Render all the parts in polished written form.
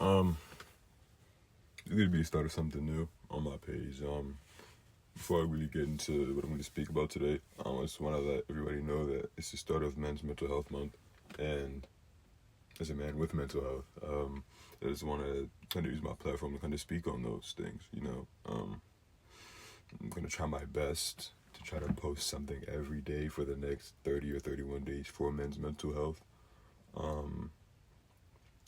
Um, it's gonna be the start of something new on my page. Before I really get into what I'm going to speak about today, I just want to let everybody know that it's the start of Men's Mental Health Month, and as a man with mental health, I just want to kind of use my platform to kind of speak on those things. I'm going to try my best to try to post something every day for the next 30 or 31 days for men's mental health. Um,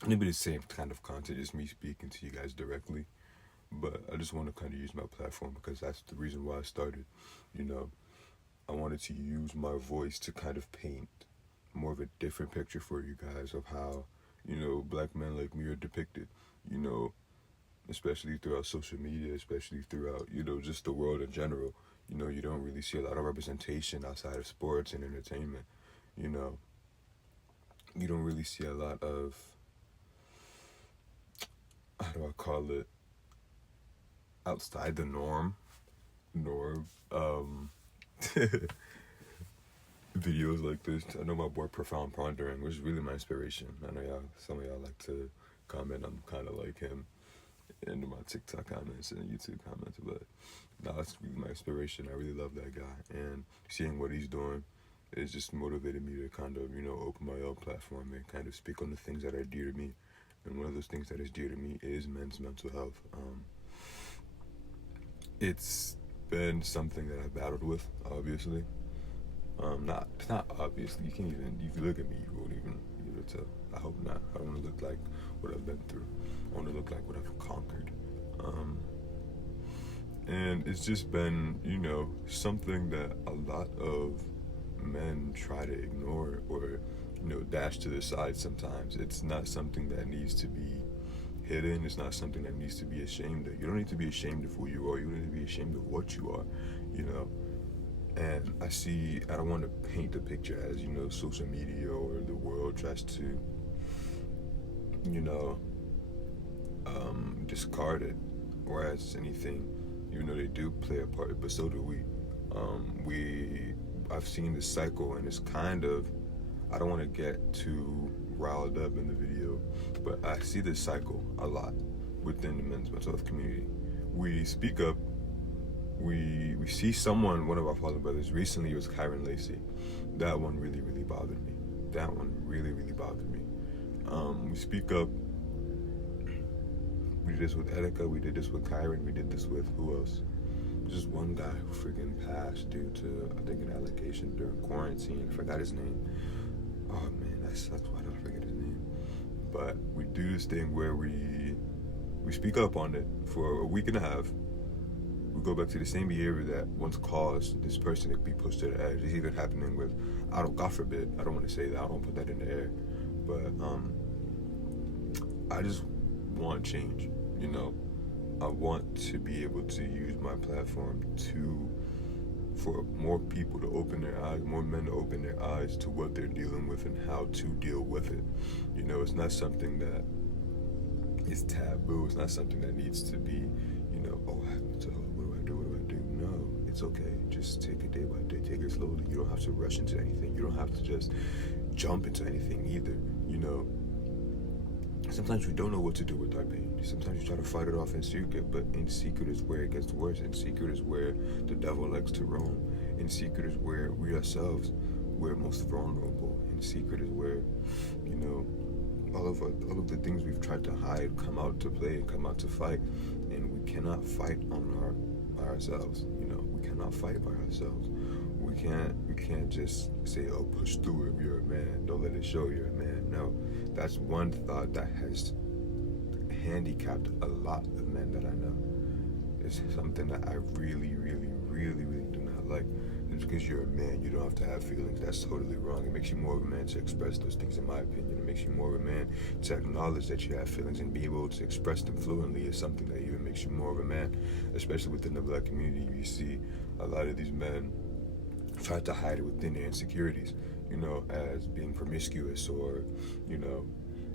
Maybe the same kind of content, just me speaking to you guys directly. But I just want to kind of use my platform because that's the reason why I started. You know, I wanted to use my voice to kind of paint more of a different picture for you guys of how, black men like me are depicted, you know, especially throughout social media, especially throughout, just the world in general. You don't really see a lot of representation outside of sports and entertainment. You know, you don't really see a lot of, how do I call it, outside the norm, videos like this. I know my boy Profound Pondering, which is really my inspiration. I know some of y'all like to comment. I'm kind of like him in my TikTok comments and YouTube comments, but no, that's really my inspiration. I really love that guy, and seeing what he's doing is just motivated me to kind of, open my own platform and kind of speak on the things that are dear to me. And one of those things that is dear to me is men's mental health. It's been something that I've battled with, obviously. It's not obviously. You can't even, if you look at me, you won't even be able to tell. I hope not. I don't want to look like what I've been through. I want to look like what I've conquered. And it's just been, something that a lot of men try to ignore or, dash to the side sometimes. It's not something that needs to be hidden. It's not something that needs to be ashamed of. You don't need to be ashamed of who you are. You don't need to be ashamed of what you are, And I don't want to paint the picture as, social media or the world tries to, discard it or as anything, even though they do play a part, but so do we. I've seen this cycle, and it's kind of, I don't want to get too riled up in the video, but I see this cycle a lot within the men's mental health community. We speak up, we see someone, one of our fallen brothers, recently it was Kyron Lacey. That one really, really bothered me. That one really, really bothered me. We speak up. We did this with Etika, we did this with Kyron, we did this with who else? Just one guy who freaking passed due to, I think, an allegation during quarantine. I forgot his name. Oh man, that's why I don't forget his name. But we do this thing where we speak up on it for a week and a half. We go back to the same behavior that once caused this person to be pushed to the edge. It's even happening with, God forbid, I don't want to say that, I don't put that in the air. But I just want change, I want to be able to use my platform for more people to open their eyes, more men to open their eyes to what they're dealing with and how to deal with it. It's not something that is taboo. It's not something that needs to be, oh, I have mental health. What do I do? No, it's okay. Just take it day by day. Take it slowly. You don't have to rush into anything. You don't have to just jump into anything either. Sometimes we don't know what to do with our pain. Sometimes you try to fight it off in secret, but in secret is where it gets worse. In secret is where the devil likes to roam. In secret is where we ourselves, we're most vulnerable. In secret is where, all of the things we've tried to hide come out to play and come out to fight. And we cannot fight by ourselves. We cannot fight by ourselves. We can't just say, oh, push through it, you're a man. Don't let it show you're a man. No, that's one thought that has handicapped a lot of men that I know. It's something that I really, really, really, really do not like. Just because you're a man, you don't have to have feelings. That's totally wrong. It makes you more of a man to express those things, in my opinion. It makes you more of a man to acknowledge that you have feelings and be able to express them fluently is something that even makes you more of a man. Especially within the black community, you see a lot of these men try to hide it within their insecurities, as being promiscuous or,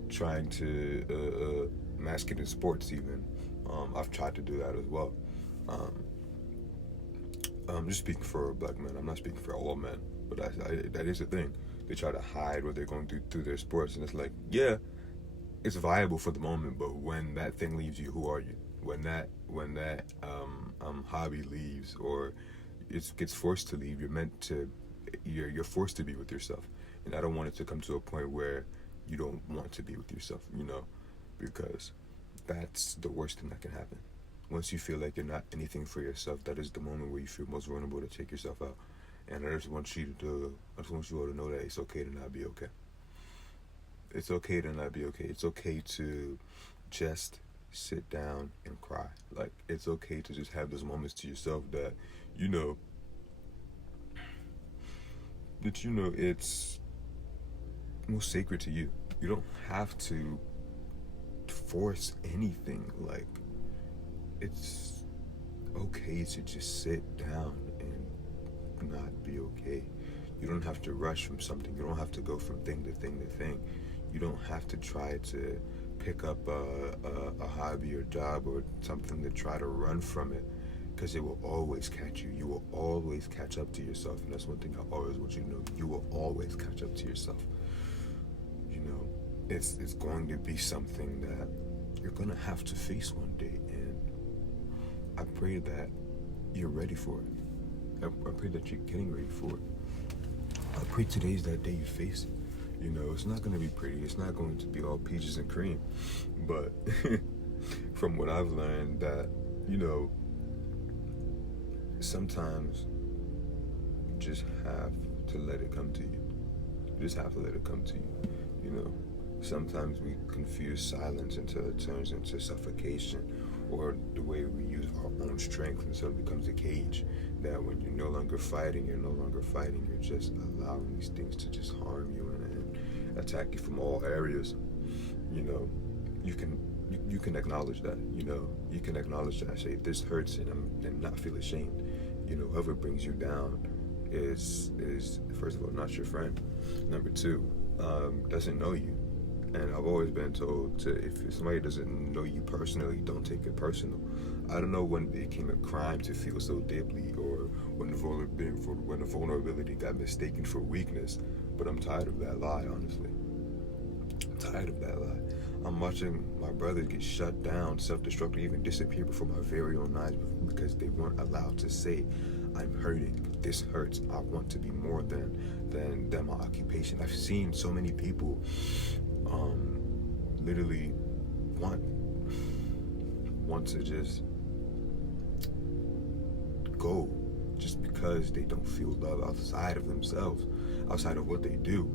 trying to mask it in sports even. I've tried to do that as well. I'm just speaking for black men. I'm not speaking for all men, but that is the thing. They try to hide what they're going through their sports, and it's like, yeah, it's viable for the moment, but when that thing leaves you, who are you? When that hobby leaves, or it gets forced to leave, you're forced to be with yourself. And I don't want it to come to a point where you don't want to be with yourself, because that's the worst thing that can happen. Once you feel like you're not anything for yourself, that is the moment where you feel most vulnerable to take yourself out. And I just want you all to know that it's okay to not be okay. It's okay to not be okay. It's okay to just sit down and cry. Like, it's okay to just have those moments to yourself that you know it's most sacred to you. You don't have to force anything. Like, it's okay to just sit down and not be okay. You don't have to rush from something. You don't have to go from thing to thing to thing. You don't have to try to pick up a hobby or job or something to try to run from it, because it will always catch you. You will always catch up to yourself. And that's one thing I always want you to know. You will always catch up to yourself. It's going to be something that you're going to have to face one day. And I pray that you're ready for it. I pray that you're getting ready for it. I pray today's that day you face it. It's not going to be pretty. It's not going to be all peaches and cream. But from what I've learned, that, sometimes you just have to let it come to you. You just have to let it come to you. Sometimes we confuse silence until it turns into suffocation, or the way we use our own strength until it becomes a cage. That when you're no longer fighting, you're just allowing these things to just harm you and attack you from all areas. You can acknowledge that. You can acknowledge that. Say, this hurts, and not feel ashamed. Whoever brings you down is first of all not your friend. Number two, doesn't know you. And I've always been told if somebody doesn't know you personally, don't take it personal. I don't know when it became a crime to feel so deeply, or when the vulnerability got mistaken for weakness. But I'm tired of that lie, honestly. I'm tired of that lie. I'm watching my brothers get shut down, self-destruct, even disappear before my very own eyes, because they weren't allowed to say, I'm hurting, this hurts, I want to be more than my occupation. I've seen so many people literally want to just go, just because they don't feel love outside of themselves, outside of what they do.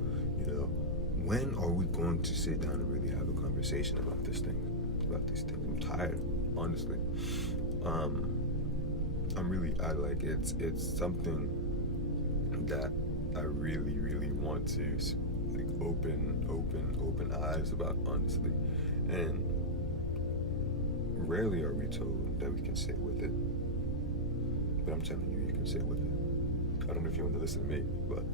When are we going to sit down and really have a conversation about these things? I'm tired, honestly. It's something that I really, really want to open eyes about, honestly. And rarely are we told that we can sit with it. But I'm telling you, you can sit with it. I don't know if you want to listen to me, but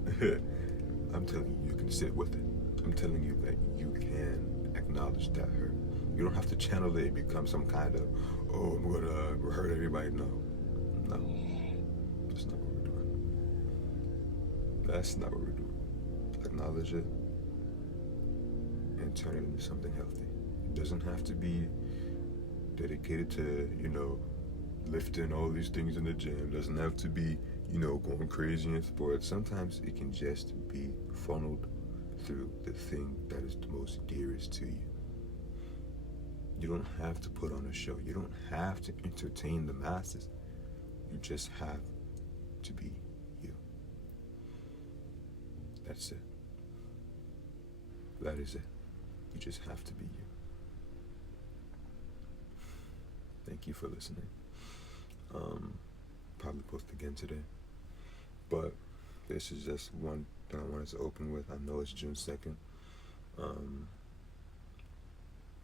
I'm telling you, you can sit with it. I'm telling you that you can acknowledge that hurt. You don't have to channel it and become some kind of, I'm gonna hurt everybody. No, that's not what we're doing. That's not what we're doing. Acknowledge it and turn it into something healthy. It doesn't have to be dedicated to, lifting all these things in the gym. It doesn't have to be, going crazy in sports. Sometimes it can just be funneled through the thing that is the most dearest to you. You don't have to put on a show. You don't have to entertain the masses. You just have to be you. That's it. That is it. You just have to be you. Thank you for listening. Probably post again today. But this is just one thing I wanted to open with. I know it's June 2nd.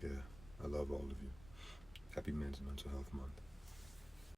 Yeah, I love all of you. Happy Men's Mental Health Month.